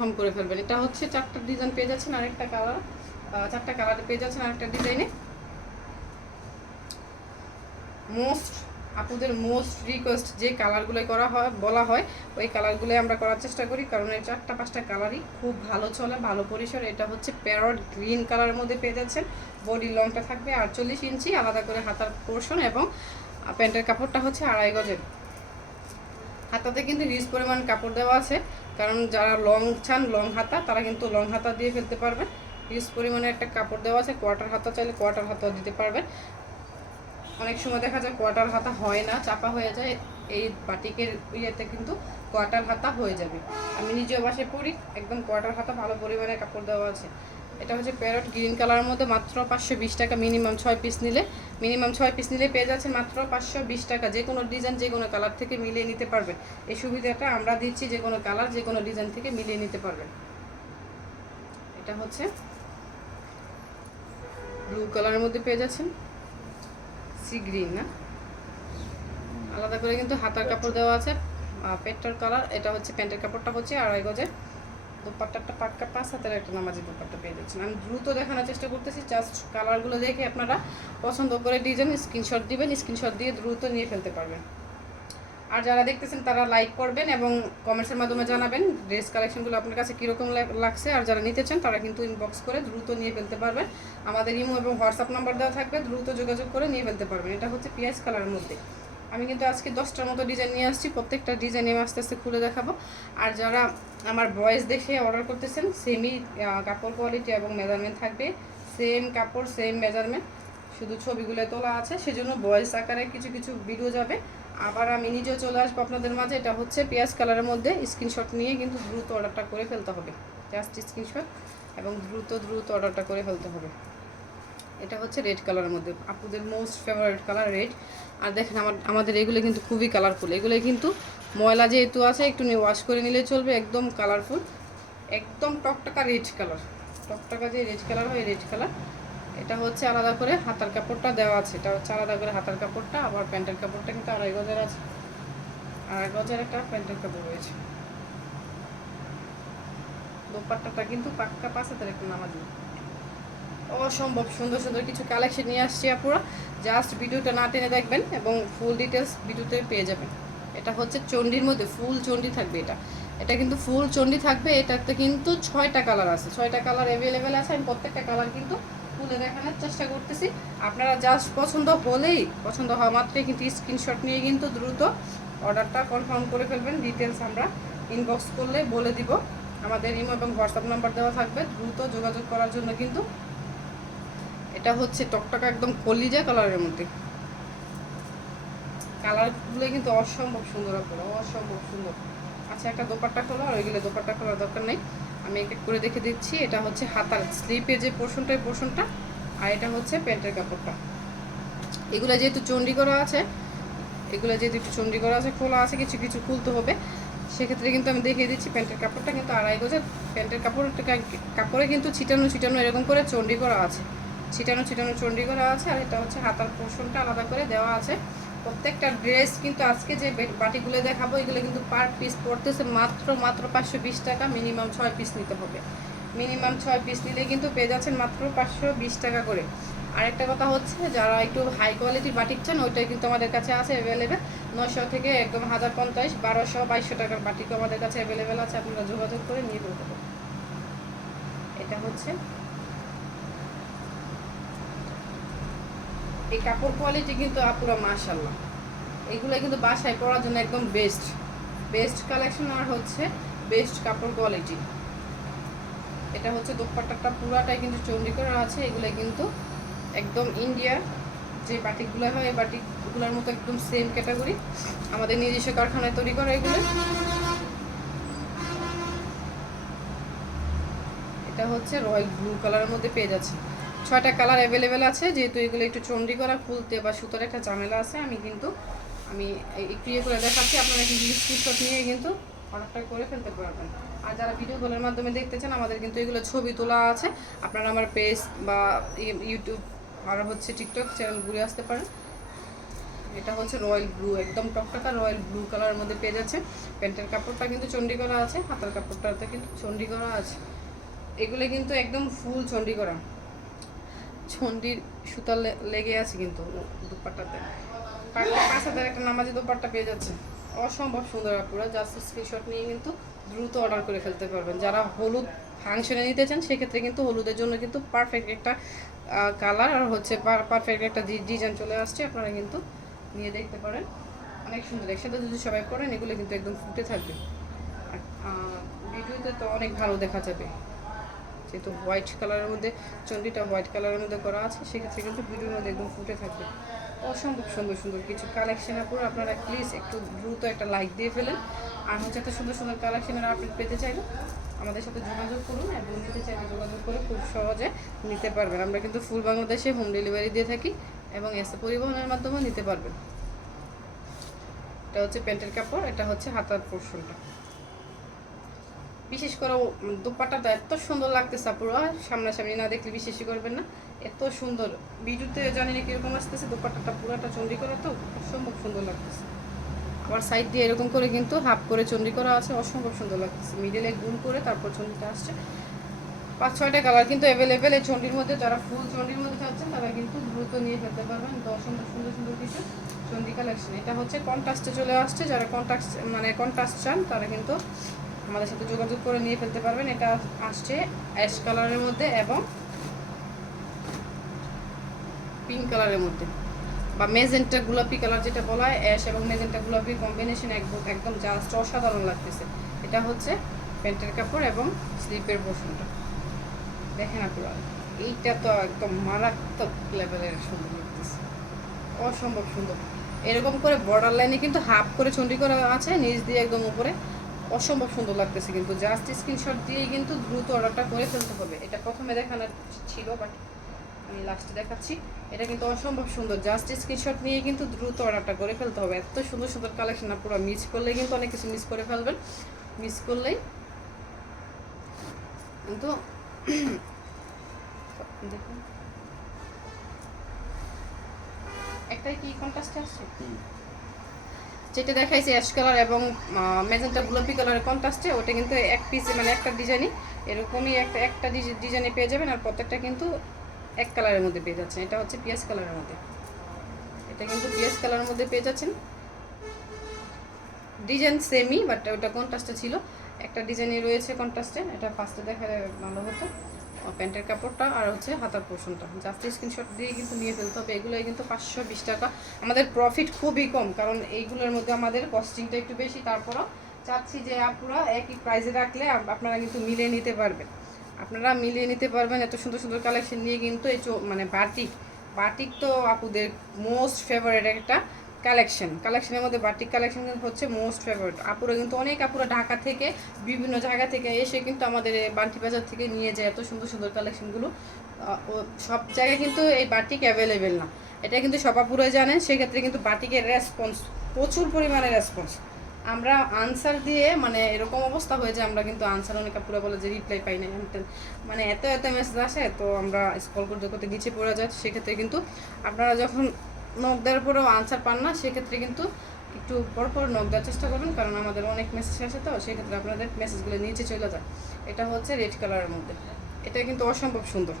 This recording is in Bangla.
কম করে ফেলবেন। এটা হচ্ছে 4টা ডিজাইন পেয়ে যাচ্ছেন, আরেকটা কালার 4টা কালারে পেয়ে যাচ্ছেন আরেকটা ডিজাইনে। আপুদের মোস্ট রিকোয়েস্ট যে কালারগুলো করা হয় বলা হয় ওই কালারগুলো আমরা করার চেষ্টা করি, কারণ এই 4টা 5টা কালারই খুব ভালো চলে, ভালো পরিসর। এটা হচ্ছে প্যারট গ্রিন কালারের মধ্যে পেয়ে যাচ্ছেন। বডি লংটা থাকবে 48 ইঞ্চি, আলাদা করে হাতার পোর্শন, এবং প্যান্টের কাপড়টা হচ্ছে 2.5 গজের। হাতাতে কিন্তু হিউজ পরিমাণ কাপড় দেওয়া আছে, কারণ যারা লং চান লং হাতা তারা কিন্তু লং হাতা দিয়ে ফেলতে পারবেন। হিউজ পরিমাণে একটা কাপড় দেওয়া আছে। কোয়ার্টার হাতা চাইলে কোয়ার্টার হাতা দিতে পারবেন। অনেক সময় দেখা যায় কোয়ার্টার হাতা হয় না, চাপা হয়ে যায়। এই বাটিকের ইয়েতে কিন্তু কোয়ার্টার হাতা হয়ে যাবে। আমি নিজেও বাসায় পরি, একদম কোয়ার্টার হাতা ভালো পরিমাণে কাপড় দেওয়া আছে। এটা হচ্ছে প্যারট গ্রিন কালারের মধ্যে মাত্র 520 টাকা। মিনিমাম 6 পিস নিলে পেয়ে যাচ্ছেন মাত্র 520 টাকা। যে কোনো ডিজাইন যে কোনো কালার থেকে মিলিয়ে নিতে পারবেন। এই সুবিধাটা আমরা দিচ্ছি, যে কোনো কালার যে কোনো ডিজাইন থেকে মিলিয়ে নিতে পারবেন। এটা হচ্ছে ব্লু কালারের মধ্যে পেয়ে যাচ্ছেন, সি গ্রিন না, আলাদা করে কিন্তু হাতার কাপড় দেওয়া আছে। পেটটার কালার, এটা হচ্ছে প্যান্টের কাপড়টা হচ্ছে 2.5 গজের। দুপাট্টাটা পাক্কা 5 হাতের একটা নামাজি দুপাট্টা পেয়ে যাচ্ছেন। আমি দ্রুত দেখানোর চেষ্টা করতেছি, জাস্ট কালারগুলো দেখে আপনারা পছন্দ করে ডিজাইন স্ক্রিনশট দিবেন, স্ক্রিনশট দিয়ে দ্রুত নিয়ে ফেলতে পারবেন। আর যারা দেখতেছেন তারা লাইক করবেন এবং কমেন্টসের মাধ্যমে জানাবেন ড্রেস কালেকশনগুলো আপনার কাছে কীরকম লাগছে। আর যারা নিতে চান তারা কিন্তু ইনবক্স করে দ্রুত নিয়ে ফেলতে পারবেন। আমাদের ইমো এবং হোয়াটসঅ্যাপ নাম্বার দেওয়া থাকবে, দ্রুত যোগাযোগ করে নিয়ে ফেলতে পারবেন। এটা হচ্ছে পিঁয়াজ কালারের মধ্যে। আমি কিন্তু আজকে 10টার মতো ডিজাইন নিয়ে আসছি, প্রত্যেকটা ডিজাইন আমি আস্তে আস্তে খুলে দেখাবো। আর যারা আমার ভয়েস দেখে অর্ডার করতেছেন, সেমই কাপড় কোয়ালিটি এবং মেজারমেন্ট থাকবে, সেম কাপড় সেম মেজারমেন্ট, শুধু ছবিগুলো তোলা আছে, সেজন্য ভয়েস আকারে কিছু কিছু ভিডিও যাবে। আবার আমি নিজেও চলে আসবো আপনাদের মাঝে। এটা হচ্ছে পেঁয়াজ কালারের মধ্যে। স্ক্রিনশট নিয়ে কিন্তু দ্রুত অর্ডারটা করে ফেলতে হবে, জাস্ট স্ক্রিনশট, এবং দ্রুত অর্ডারটা করে ফেলতে হবে। এটা হচ্ছে রেড কালারের মধ্যে, আপুদের মোস্ট ফেভারিট কালার রেড। আর দেখেন আমাদের এগুলো কিন্তু খুবই কালারফুল। এগুলো কিন্তু ময়লা যেহেতু আছে একটু নিয়ে ওয়াশ করে নিলে চলবে। একদম কালারফুল, একদম টকটকা রেড কালার, টকটকা যে রেড কালার হয় রেড কালার। এটা হচ্ছে আলাদা করে হাতার কাপড়টা দেওয়া আছে, এটা হচ্ছে আলাদা করে হাতার কাপড়টা। আবার প্যান্টের কাপড়টা কিন্তু 2.5 গজের আছে, 2.5 গজের একটা প্যান্টের কাপড় রয়েছে। দোপাট্টাটা কিন্তু পাক্কা 5 হাতের একটা নামাজি। অসম্ভব সুন্দর সুন্দর কিছু কালেকশন নিয়ে আসছি আপুরা, জাস্ট ভিডিওটা না টেনে দেখবেন এবং ফুল ডিটেলস ভিডিওতে পেয়ে যাবেন। এটা হচ্ছে চণ্ডীর মধ্যে ফুল চণ্ডী থাকবে। এটা কিন্তু ফুল চণ্ডী থাকবে। এটাতে কিন্তু 6টা কালার আছে, 6টা কালার অ্যাভেলেবেল আছে। আমি প্রত্যেকটা কালার কিন্তু খুলে দেখানোর চেষ্টা করতেছি। আপনারা জাস্ট পছন্দ হওয়া মাত্রই কিন্তু স্ক্রিনশট নিয়ে কিন্তু দ্রুত অর্ডারটা কনফার্ম করে ফেলবেন। ডিটেলস আমরা ইনবক্স করলে বলে দিব, আমাদের ইমো এবং হোয়াটসঅ্যাপ নাম্বার দেওয়া থাকবে, দ্রুত যোগাযোগ করার জন্য কিন্তু। এটা হচ্ছে টকটকা একদম কলিজা কালারের মধ্যে। কালারগুলো কিন্তু অসম্ভব সুন্দর, আপনারা অসম্ভব সুন্দর। আচ্ছা, একটা দোপাট্টা খোলা, আর ওইগুলো দোপাট্টা খোলার দরকার নেই, আমি এক এক করে দেখে দিচ্ছি। এটা হচ্ছে হাতার স্লিপের যে পোর্শনটা, এই পোর্শনটা, আর এটা হচ্ছে প্যান্টের কাপড়টা। এগুলো যেহেতু চণ্ডী করা আছে, একটু চণ্ডী করা আছে, খোলা আছে, কিছু কিছু খুলতে হবে। সেক্ষেত্রে কিন্তু আমি দেখিয়ে দিচ্ছি। প্যান্টের কাপড়টা কিন্তু 2.5 গজের। প্যান্টের কাপড়ে কিন্তু ছিটানো এরকম করে চণ্ডী করা আছে, ছিটানো চণ্ডী করা আছে। আর এটা হচ্ছে হাতার পোর্শনটা আলাদা করে দেওয়া আছে। প্রত্যেকটা ড্রেস কিন্তু আজকে যে বাটিগুলো দেখাবো এগুলো কিন্তু পার পিস পড়তেছে মাত্র 520 টাকা। মিনিমাম 6 পিস নিতে হবে, মিনিমাম 6 পিস নিলে কিন্তু পেয়ে যাচ্ছেন মাত্র 520 টাকা করে। আরেকটা কথা হচ্ছে, যারা একটু হাই কোয়ালিটির বাটিক চান ওইটাই কিন্তু আমাদের কাছে আছে অ্যাভেলেবেল। 900 থেকে একদম 1050, 1200, 2200 টাকার বাটিকও আমাদের কাছে অ্যাভেলেবেল আছে, আপনারা যোগাযোগ করে নিয়ে ফেলতে পারেন। এটা হচ্ছে এই কাপড় কোয়ালিটি কিন্তু আপুরা মাশাআল্লাহ, এগুলো কিন্তু বাসায় পরার জন্য একদম বেস্ট কালেকশন, আর হচ্ছে বেস্ট কাপড় কোয়ালিটি। এটা হচ্ছে দোপাট্টাটা পুরাটাই কিন্তু চণ্ডী করা আছে। এগুলো কিন্তু একদম ইন্ডিয়ার যে বাটিকগুলো হয় এই বাটিকগুলোর মতো একদম সেম ক্যাটাগরি, আমাদের নিজস্ব কারখানায় তৈরি করা এগুলো। এটা হচ্ছে রয়্যাল ব্লু কালারের মধ্যে পেয়ে যাচ্ছে। 6টা কালার অ্যাভেলেবেল আছে। যেহেতু এগুলো একটু চণ্ডী করা, খুলতে বা সুতোর একটা ঝামেলা আছে, আমি একটু ইয়ে করে দেখাচ্ছি। আপনারা কিন্তু স্ক্রিনশট নিয়ে কিন্তু অর্ডারটা করে ফেলতে পারবেন। আর যারা ভিডিও কলের মাধ্যমে দেখতে চান, আমাদের কিন্তু এগুলো ছবি তোলা আছে। আপনারা আমার পেজ বা ইউটিউব আর হচ্ছে টিকটক চ্যানেল ঘুরে আসতে পারেন। এটা হচ্ছে রয়্যাল ব্লু, একদম টকটকা রয়্যাল ব্লু কালারের মধ্যে পেয়ে যাচ্ছে। প্যান্টের কাপড়টা কিন্তু চন্ডি করা আছে, হাতার কাপড়টাতে কিন্তু চন্ডি করা আছে। এগুলো কিন্তু একদম ফুল চন্ডি করা, চন্ডির সুতা লেগে আছে কিন্তু দুপাট্টাতে। পাঁচ হাজার একটা নামাজি দোপাট্টা পেয়ে যাচ্ছে, অসম্ভব সুন্দর। আপুরা জাস্ট স্ক্রিনশট নিয়ে কিন্তু দ্রুত অর্ডার করে ফেলতে পারবেন। যারা হলুদ ফাংশনে নিতে চান সেক্ষেত্রে কিন্তু হলুদের জন্য কিন্তু পারফেক্ট একটা কালার আর হচ্ছে পারফেক্ট একটা ডিজাইন চলে আসছে, আপনারা কিন্তু নিয়ে দেখতে পারেন। অনেক সুন্দর, একসাথে যদি সবাই পরেন এগুলো কিন্তু একদম ফুটে থাকবে। আর ভিডিওতে তো অনেক ভালো দেখা যাবে, যেহেতু হোয়াইট কালারের মধ্যে চন্ডিটা হোয়াইট কালারের মধ্যে করা আছে, সেক্ষেত্রে কিন্তু ভিডিওর মধ্যে একদম ফুটে থাকবে। অসম্ভব সুন্দর সুন্দর কিছু কালেকশনের উপর আপনারা প্লিজ একটু দ্রুত একটা লাইক দিয়ে ফেলেন। আর হচ্ছে এত সুন্দর সুন্দর কালেকশনের আপডেট পেতে চাইলে আমাদের সাথে যোগাযোগ করুন, এবং নিতে চাইলে যোগাযোগ করে খুব সহজে নিতে পারবেন। আমরা কিন্তু ফুল বাংলাদেশে হোম ডেলিভারি দিয়ে থাকি এবং এসে পরিবহনের মাধ্যমেও নিতে পারবেন। এটা হচ্ছে প্যান্টের কাপড়, এটা হচ্ছে হাতার পোর্শনটা। বিশেষ করে দোপাট্টাটা এত সুন্দর লাগতেছে আপুরা, সামনাসামনি না দেখলে বিশ্বাসই করবেন না, এত সুন্দর। ভিডিওতে জানি না কীরকম আসতেছে, দোপাট্টাটা পুরাটা চন্ডি করা তো অসম্ভব সুন্দর লাগতেছে। আবার সাইড দিয়ে এরকম করে কিন্তু হাফ করে চন্ডি করা আছে, অসম্ভব সুন্দর লাগতেছে। মিডলে গুল করে তারপর চন্ডিটা আসছে। 5-6টা কালার কিন্তু অ্যাভেলেবেল এই চন্ডির মধ্যে। যারা ফুল চন্ডির মধ্যে চাচ্ছেন তারা কিন্তু দ্রুত নিয়ে ফেলতে পারবেন। তো অসম্ভব সুন্দর সুন্দর কিছু চন্ডি কালেকশন। এটা হচ্ছে কন্ট্রাস্টে চলে আসছে, যারা কন্ট্রাস্ট চান তারা কিন্তু আমাদের সাথে যোগাযোগ করে নিয়ে ফেলতে পারবেন। এটা আসছে অ্যাশ কালারের মধ্যে এবং পিঙ্ক কালারের মধ্যে, বা মেজেন্টা গোলাপি কালার যেটা বলা হয়, অ্যাশ এবং মেজেন্টা গোলাপি কম্বিনেশন একদম জাস্ট অসাধারণ লাগতেছে। এটা হচ্ছে প্যান্টের কাপড় এবং স্লিপের পোর্শনটা দেখেন আপনারা, এইটা তো একদম মারাত্মক লেভেলের সুন্দর লাগতেছে, অসম্ভব সুন্দর। এরকম করে বর্ডার লাইনে কিন্তু হাফ করে চন্ডি করা আছে, নিচ দিয়ে একদম উপরে, অসম্ভব সুন্দর লাগতেছে। কিন্তু জাস্ট স্ক্রিনশট দিয়েই কিন্তু দ্রুত অর্ডারটা করে ফেলতে হবে। এটা প্রথমে দেখানোর ছিল, বাট আমি লাস্টে দেখাচ্ছি। এটা কিন্তু অসম্ভব সুন্দর, জাস্ট স্ক্রিনশট নিয়ে কিন্তু দ্রুত অর্ডারটা করে ফেলতে হবে। এত সুন্দর সুন্দর কালেকশন, পুরো মিস করলে কিন্তু অনেক কিছু মিস করে ফেলবেন, মিস করলেই কিন্তু দেখুন একটাই কি কন্ট্রাস্ট আসছে, যেটা দেখাইছে অ্যাশ কালার এবং ম্যাজেন্টা গোলাপি কালারের কন্ট্রাস্টে, ওটা কিন্তু এক পিসে মানে একটা ডিজাইনই এরকমই একটা ডিজাইনে পেয়ে যাবেন। আর প্রত্যেকটা কিন্তু এক কালারের মধ্যে পেয়ে যাচ্ছেন। এটা হচ্ছে পিয়াজ কালারের মধ্যে, এটা কিন্তু পিয়াজ কালারের মধ্যে পেয়ে যাচ্ছেন। ডিজাইন সেমই, বাট ওটা কন্ট্রাস্টে ছিল, একটা ডিজাইনই রয়েছে কন্ট্রাস্টে। এটা ফার্স্টে দেখালে ভালো হতো। প্যান্টের কাপড়টা আর হচ্ছে হাতার পোর্শনটা জাস্ট স্ক্রিনশট দিয়ে কিন্তু নিয়ে ফেলতে হবে। এগুলোই কিন্তু 520 টাকা, আমাদের প্রফিট খুবই কম, কারণ এইগুলোর মধ্যে আমাদের কস্টিংটা একটু বেশি। তারপরও চাচ্ছি যে আপুরা একই প্রাইসে রাখলে আপনারা কিন্তু মিলিয়ে নিতে পারবেন, আপনারা মিলিয়ে নিতে পারবেন। এত সুন্দর সুন্দর কালেকশন নিয়ে কিন্তু এই মানে বাটিক তো আপুদের মোস্ট ফেভারিট একটা কালেকশনের মধ্যে বাটিক কালেকশন হচ্ছে মোস্ট ফেভারিট। আপুরা কিন্তু অনেক আপুরা ঢাকা থেকে বিভিন্ন জায়গা থেকে এসে কিন্তু আমাদের বান্টি বাজার থেকে নিয়ে যায় এত সুন্দর সুন্দর কালেকশনগুলো। সব জায়গায় কিন্তু এই বাটিক অ্যাভেলেবেল না, এটা কিন্তু সব আপুরাই জানেন। সেক্ষেত্রে কিন্তু বাটিকের রেসপন্স প্রচুর পরিমাণে রেসপন্স, আমরা আনসার দিয়ে মানে এরকম অবস্থা হয়ে যায়, আমরা কিন্তু আনসার অনেক আপুরা বলে যে রিপ্লাই পাই না, মানে এত এত মেসেজ আসে, তো আমরা স্কল করতে করতে নিচে পড়ে যায়। সেক্ষেত্রে কিন্তু আপনারা যখন নক দেওয়ার পরেও আনসার পান না, সেক্ষেত্রে কিন্তু একটু পরপর নক দেওয়ার চেষ্টা করবেন, কারণ আমাদের অনেক মেসেজ আসে, তো সেক্ষেত্রে আপনাদের মেসেজগুলো নিচে চলে যায়। এটা হচ্ছে রেড কালারের মধ্যে, এটা কিন্তু অসম্ভব সুন্দর।